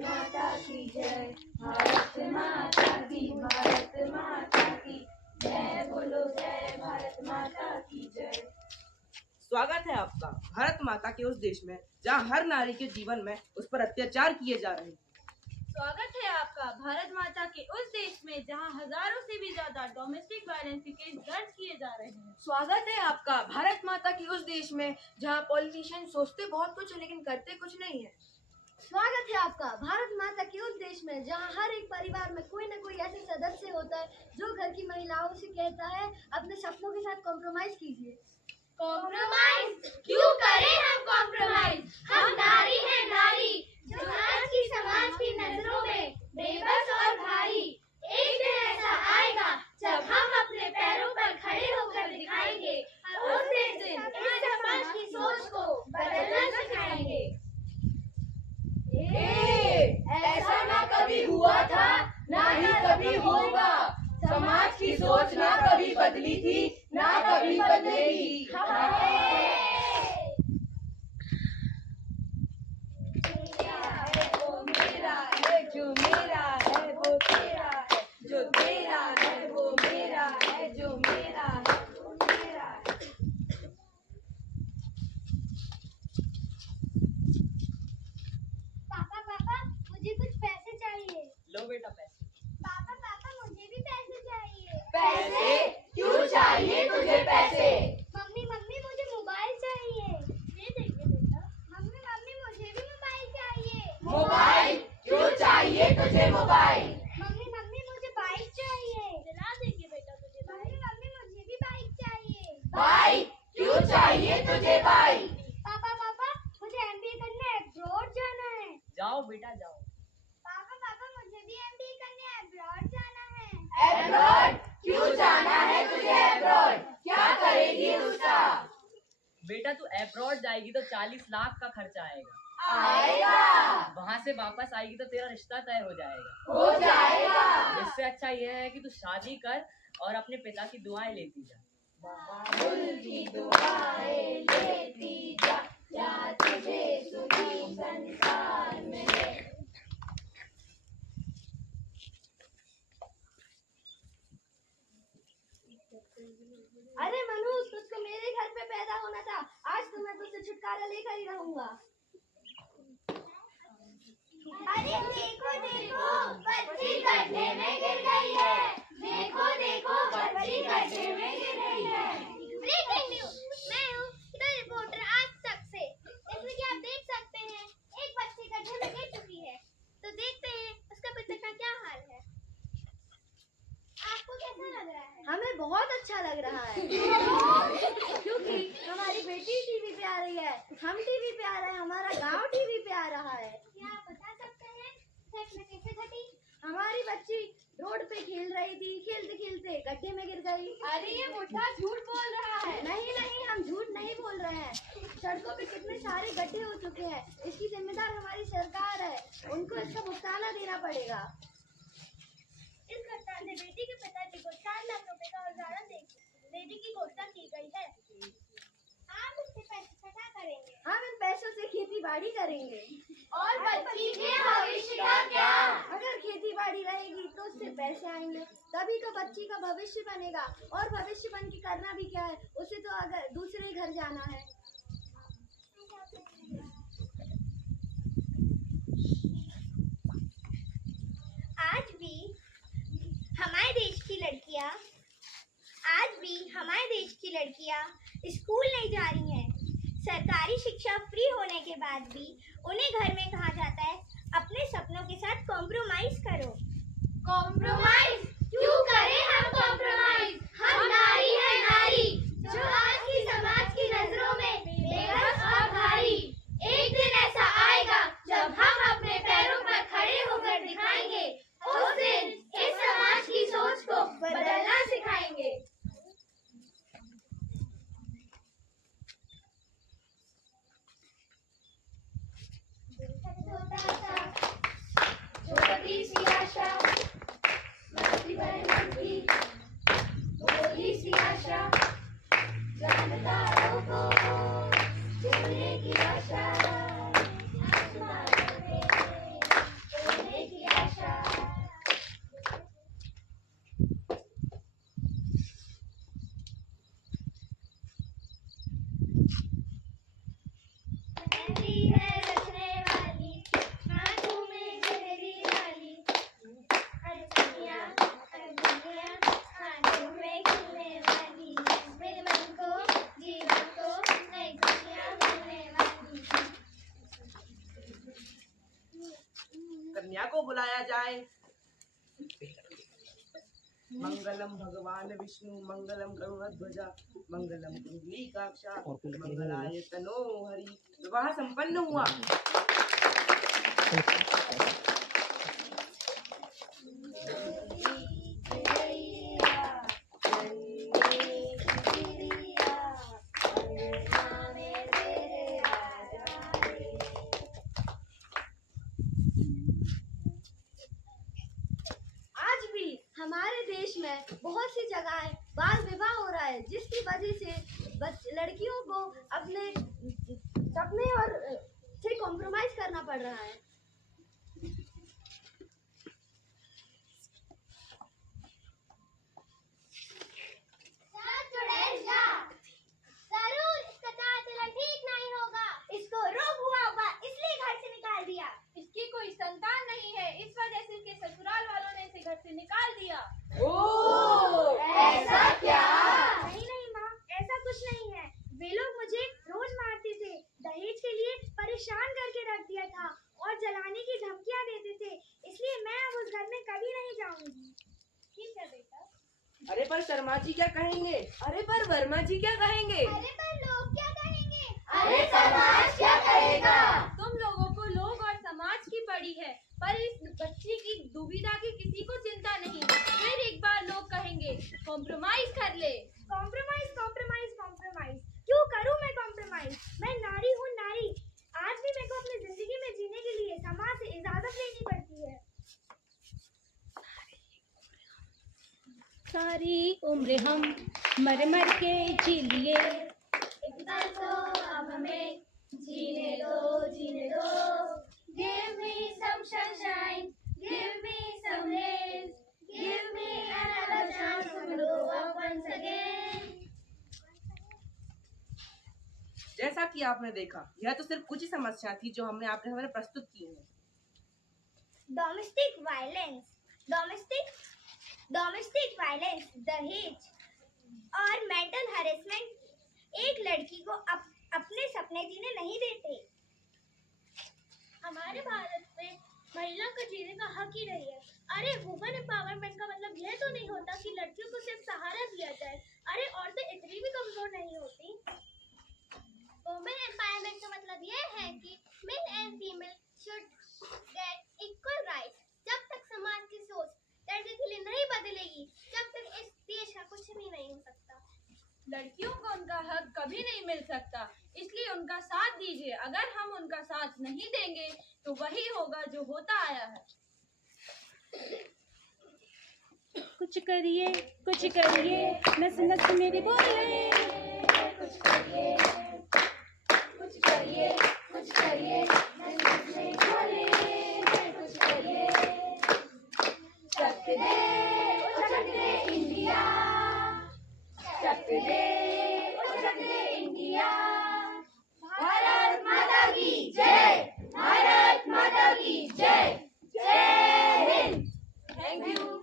माता की जय, भारत माता की, भारत माता की जय, बोलो जय भारत माता की जय। स्वागत है आपका भारत माता के उस देश में जहाँ हर नारी के जीवन में उस पर अत्याचार किए जा रहे हैं। स्वागत है आपका भारत माता के उस देश में जहां हजारों से भी ज्यादा डोमेस्टिक वायलेंस के केस दर्ज किए जा रहे हैं। स्वागत है आपका भारत माता की उस देश में जहाँ पॉलिटिशियन सोचते बहुत कुछ है लेकिन करते कुछ नहीं है। स्वागत है आपका भारत माता के उस देश में जहाँ हर एक परिवार में कोई न कोई ऐसे सदस्य होता है जो घर की महिलाओं से कहता है अपने सपनों के साथ कॉम्प्रोमाइज कीजिए। कॉम्प्रोमाइज क्यों करें हम कॉम्प्रोमाइज? हम नारी हैं नारी, जो आज की समाज की नजरों में बेबस और भारी। एक दिन ऐसा आएगा जब हम अपने पैरों पर खड़े होकर दिखाएंगे, उस दिन इस समाज की सोच को बदलना सिखाएंगे। ऐसा ना कभी हुआ था, ना ही कभी होगा। समाज की सोच ना कभी बदली थी, ना कभी बदलेगी। वो मेरा है जो मेरा है, वो तेरा है जो तेरा है, वो मेरा है जो मेरा है, वो तेरा है। पापा पापा मुझे कुछ पैसे चाहिए। लो बेटा पैसे। पापा पापा मुझे भी पैसे चाहिए। पैसे क्यों चाहिए तुझे पैसे? मम्मी मम्मी मुझे मोबाइल चाहिए। ये देखिए बेटा। मम्मी मम्मी मुझे भी मोबाइल चाहिए। मोबाइल क्यों चाहिए तुझे मोबाइल? मम्मी मम्मी मुझे बाइक चाहिए। दिला देंगे बेटा तुझे बाइक। मम्मी मम्मी मुझे भी बाइक चाहिए। बाइक क्यों चाहिए तुझे बाइक? पापा पापा मुझे एमबीए करने अब्रॉड जाना है। जाओ बेटा जाओ। पापा पापा मुझे भी एमबीए करने अब्रॉड जाना है। अब्रॉड क्यों जाना है तुझे अब्रॉड? क्या करेगी उसका? बेटा तू अब्रॉड जाएगी तो 40 लाख का खर्चा आएगा। आएगा। वहाँ से वापस आएगी तो तेरा रिश्ता तय हो जाएगा। हो जाएगा। इससे अच्छा यह है कि तू शादी कर और अपने पिता की दुआएं लेती जा। बाबुल की दुआएं लेती जा, जा तुझे सुखी संसार मिले। अरे मनु, तुझको मेरे घर पे पैदा होना था। आज तो मैं तुझसे छुटकारा लेकर ही रहूंगा। अरे देखो देखो बच्ची गड्ढे में गिर गई है। देखो देखो बच्ची गड्ढे में गिर गई है। ब्रेकिंग न्यूज, मैं हूँ इधर रिपोर्टर आज तक से। जैसे कि आप देख सकते हैं एक बच्ची गड्ढे में गिर चुकी है, तो देखते हैं उसका पिता का क्या हाल है। आपको कैसा लग रहा है? हमें बहुत अच्छा लग रहा है क्योंकि हमारी बेटी टीवी पे आ रही है, हम टीवी पे आ रहे हैं, हमारा गांव टीवी पे आ रहा है। क्या आप बता सकते हैं घटना कैसे घटी? हमारी बच्ची रोड पे खेल रही थी, खेलते खेलते गड्ढे में गिर गई। अरे ये बुढ़ा झूठ बोल रहा है। नहीं नहीं, हम झूठ नहीं बोल रहे हैं। सड़कों पे कितने सारे गड्ढे हो चुके हैं, इसकी जिम्मेदार हमारी सरकार है, उनको इसका भुगताना देना पड़ेगा। इस घटना से बेटी के पिताजी को 4 लाख रुपए का हर्जाना देने की घोषणा की गई है। आप इससे पैसे इकट्ठा करेंगे। हम इन पैसों से खेती बाड़ी करेंगे। और बच्ची के भविष्य का क्या? अगर खेती बाड़ी रहेगी तो उससे पैसे आएंगे, तभी तो बच्ची का भविष्य बनेगा। और भविष्य बन के करना भी क्या है, उसे तो अगर दूसरे घर जाना है। आज भी हमारे देश की लड़कियां स्कूल नहीं जा रही हैं। सरकारी शिक्षा फ्री होने के बाद भी उन्हें घर में कहा जाता है अपने सपनों के साथ कॉम्प्रोमाइज करो। कॉम्प्रोमाइज क्यों करें हम कॉम्प्रोमाइज? हम नारी हैं नारी, जो आज की समाज की नजरों में बेबस और भारी। एक दिन ऐसा आएगा जब हम अपने पैरों पर खड़े होकर दिखाएंगे, उस दिन इस समाज की सोच को बदलना सिखाएंगे। छोटी सी आशा, मस्ती बहन की थोड़ी सी आशा, जानदारों को छूने की आशा। गई है रखने वाली, हाथों में गहरी डाली। अरे दुनिया, हाथों में खिलने वाली, मेरे मन को, जीवन को नई दुनिया मिलने वाली। कन्या को बुलाया जाए। मंगलम भगवान विष्णु मंगलम गरुड़ध्वजा मंगलम कुंडलीकाक्षा मंगलाय तनो हरि। विवाह संपन्न हुआ। आज भी हमारे देश में बहुत सी जगह बाल विवाह हो रहा है, जिसकी वजह से लड़कियों को अपने सपने और से कॉम्प्रोमाइज करना पड़ रहा है। ठीक नहीं होगा, इसको रोग हुआ होगा इसलिए घर से निकाल दिया। इसकी कोई संतान नहीं है, इस वजह से इसके ससुराल वालों ने इसे घर से निकाल दिया। ऐसा क्या? नहीं माँ, ऐसा कुछ नहीं है। वे लोग मुझे रोज मारते थे, दहेज के लिए परेशान करके रख दिया था और जलाने की धमकियाँ देते थे, इसलिए मैं अब उस घर में कभी नहीं जाऊंगी। ठीक है बेटा। अरे पर शर्मा जी क्या कहेंगे? अरे पर वर्मा जी क्या कहेंगे? अरे पर लोग क्या कहेंगे? अरे समाज क्या कहेगा? तुम लोगों को लोग और समाज की पड़ी है, पर इस बच्ची की दुविधा की किसी को चिंता नहीं। फिर एक बार लोग कहेंगे कॉम्प्रोमाइज कर ले। कॉम्प्रोमाइज कॉम्प्रोमाइज कॉम्प्रोमाइज क्यों करूं मैं कॉम्प्रोमाइज? मैं नारी हूँ नारी। आज भी मेरे को अपनी जिंदगी में जीने के लिए समाज से इजाजत लेनी पड़ती है। सारी उम्र हम मर मर के जी लिए, एक पल तो अब हमें जीने दो, जीने दो। Give me some sunshine, give me some rays, give me another chance to grow up once again. जैसा कि आपने देखा, यह तो सिर्फ कुछ ही समस्या थी जो हमने आपके सामने प्रस्तुत की है। डोमेस्टिक वायलेंस, दहेज और मेंटल हैरेसमेंट एक लड़की को अपने सपने जीने नहीं देते। हमारे भारत में महिला को जीने का हक ही नहीं है। अरे वुमेन एम्पावरमेंट का मतलब यह तो नहीं होता कि लड़कियों को सिर्फ सहारा दिया जाए। अरे औरतें इतनी भी कमजोर नहीं होती। वुमेन एम्पावरमेंट का मतलब यह है कि male and female should get equal right. जब तक समाज की सोच लड़के के लिए नहीं बदलेगी, जब तक इस देश का कुछ भी नहीं हो सकता। लड़कियों को उनका हक कभी नहीं मिल सकता, इसलिए उनका साथ दीजिए। अगर हम उनका साथ नहीं देंगे तो वही होगा जो होता आया है। कुछ करिए नस नस मेरी बोले। कुछ करिए, कुछ करिए, कुछ करिए, नस नस में बोले। कुछ करिए, चक दे इंडिया, चक दे इंडिया। भारत माता की जय, भारत माता की जय। जय हिंद। Thank you.